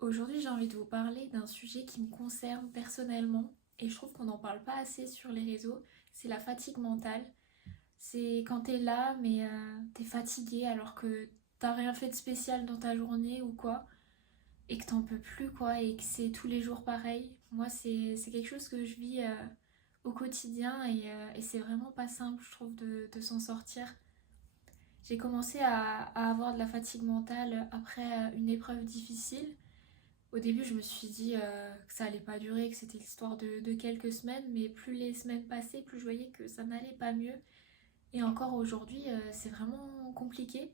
Aujourd'hui, j'ai envie de vous parler d'un sujet qui me concerne personnellement et je trouve qu'on n'en parle pas assez sur les réseaux. C'est la fatigue mentale. C'est quand t'es là, mais t'es fatigué alors que t'as rien fait de spécial dans ta journée ou quoi, et que t'en peux plus quoi, et que c'est tous les jours pareil. Moi, c'est quelque chose que je vis au quotidien et c'est vraiment pas simple, je trouve, de s'en sortir. J'ai commencé à avoir de la fatigue mentale après une épreuve difficile. Au début, je me suis dit que ça allait pas durer, que c'était l'histoire de quelques semaines, mais plus les semaines passaient, plus je voyais que ça n'allait pas mieux. Et encore aujourd'hui, c'est vraiment compliqué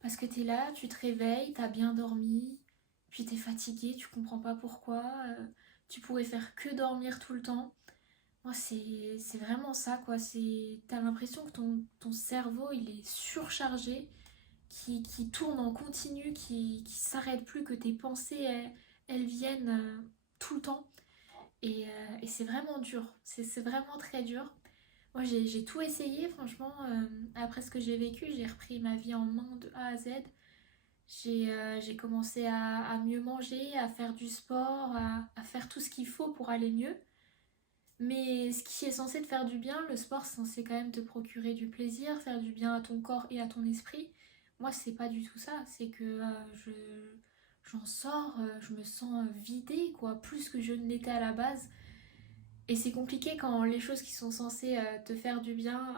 parce que t'es là, tu te réveilles, t'as bien dormi, puis t'es fatigué, tu comprends pas pourquoi. Tu pourrais faire que dormir tout le temps. Moi, c'est vraiment ça, quoi. T'as l'impression que ton cerveau, il est surchargé, qui tourne en continu, qui s'arrête plus, que tes pensées, elles viennent tout le temps. Et c'est vraiment dur, c'est vraiment très dur. Moi, j'ai tout essayé, franchement. Après ce que j'ai vécu, j'ai repris ma vie en main de A à Z. J'ai commencé à mieux manger, à faire du sport, à faire tout ce qu'il faut pour aller mieux. Mais ce qui est censé te faire du bien, le sport, c'est censé quand même te procurer du plaisir, faire du bien à ton corps et à ton esprit. Moi, c'est pas du tout ça. C'est que je, j'en sors, je me sens vidée, quoi, plus que je ne l'étais à la base. Et c'est compliqué quand les choses qui sont censées te faire du bien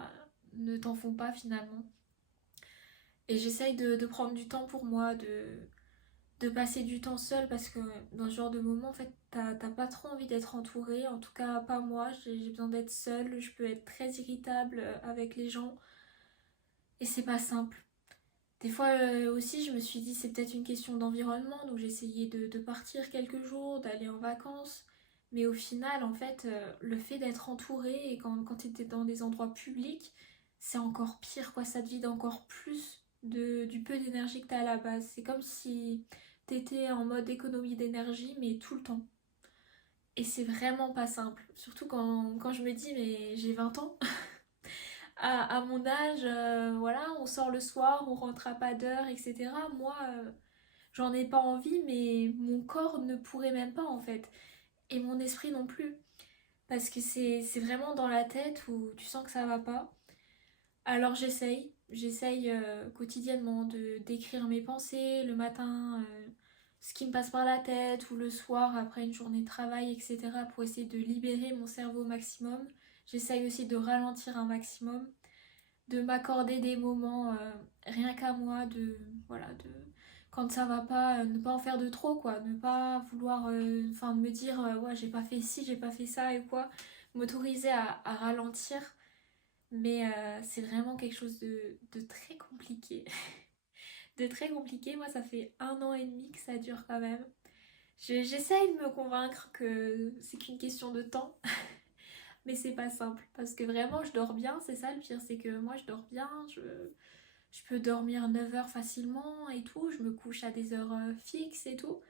ne t'en font pas finalement. Et j'essaye de prendre du temps pour moi, de passer du temps seule parce que dans ce genre de moment, en fait, t'as pas trop envie d'être entourée. En tout cas, pas moi. J'ai besoin d'être seule. Je peux être très irritable avec les gens. Et c'est pas simple. Des fois aussi, je me suis dit, c'est peut-être une question d'environnement. Donc j'ai essayé de partir quelques jours, d'aller en vacances. Mais au final, en fait, le fait d'être entourée et quand tu es dans des endroits publics, c'est encore pire, quoi. Ça te vide encore plus du peu d'énergie que tu as à la base. C'est comme si tu étais en mode économie d'énergie, mais tout le temps. Et c'est vraiment pas simple. Surtout quand je me dis, mais j'ai 20 ans. À mon âge, voilà, on sort le soir, on rentre à pas d'heure, etc. Moi, j'en ai pas envie, mais mon corps ne pourrait même pas en fait. Et mon esprit non plus. Parce que c'est vraiment dans la tête où tu sens que ça va pas. Alors j'essaye quotidiennement d'écrire mes pensées le matin, ce qui me passe par la tête, ou le soir après une journée de travail, etc. pour essayer de libérer mon cerveau au maximum. J'essaye aussi de ralentir un maximum, de m'accorder des moments rien qu'à moi, voilà, quand ça va pas, ne pas en faire de trop, quoi, ne pas vouloir, enfin, me dire, ouais, j'ai pas fait ci, j'ai pas fait ça et quoi, m'autoriser à ralentir, mais c'est vraiment quelque chose de très compliqué, de très compliqué. Moi, ça fait 1 an et demi que ça dure quand même. J'essaye de me convaincre que c'est qu'une question de temps, mais c'est pas simple parce que vraiment je dors bien, c'est ça le pire, c'est que moi je dors bien, je peux dormir 9 heures facilement et tout, je me couche à des heures fixes et tout.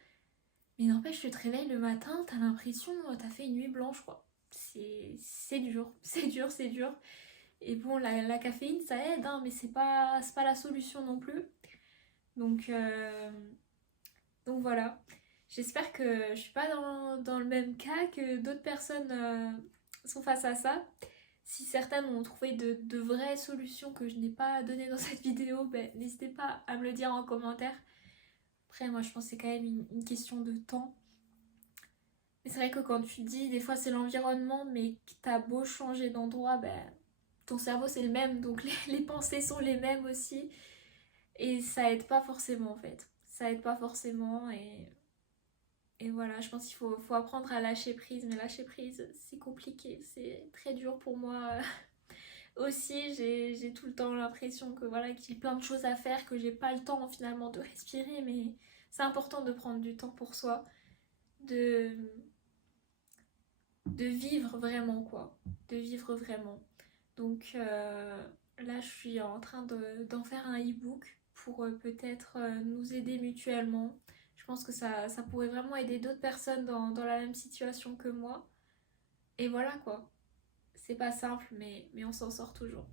Mais n'empêche, tu te réveilles le matin, t'as l'impression t'as fait une nuit blanche quoi. C'est dur, c'est dur, c'est dur. Et bon, la caféine ça aide, hein, mais c'est pas la solution non plus. Donc, euh, donc voilà. J'espère que je suis pas dans le même cas, que d'autres personnes sont face à ça. Si certaines ont trouvé de vraies solutions que je n'ai pas données dans cette vidéo, ben, n'hésitez pas à me le dire en commentaire. Après, moi, je pense que c'est quand même une question de temps. Mais c'est vrai que quand tu dis, des fois, c'est l'environnement, mais que t'as beau changer d'endroit, ben, ton cerveau, c'est le même. Donc, les pensées sont les mêmes aussi. Et ça aide pas forcément, en fait. Ça aide pas forcément. Et voilà, je pense qu'il faut apprendre à lâcher prise. Mais lâcher prise, c'est compliqué. C'est très dur pour moi. Aussi, j'ai tout le temps l'impression que voilà, que j'ai plein de choses à faire, que j'ai pas le temps finalement de respirer, mais c'est important de prendre du temps pour soi, de, de vivre vraiment quoi, de vivre vraiment. Donc là, je suis en train d'en faire un e-book pour peut-être nous aider mutuellement. Je pense que ça pourrait vraiment aider d'autres personnes dans la même situation que moi. Et voilà quoi, c'est pas simple, mais on s'en sort toujours.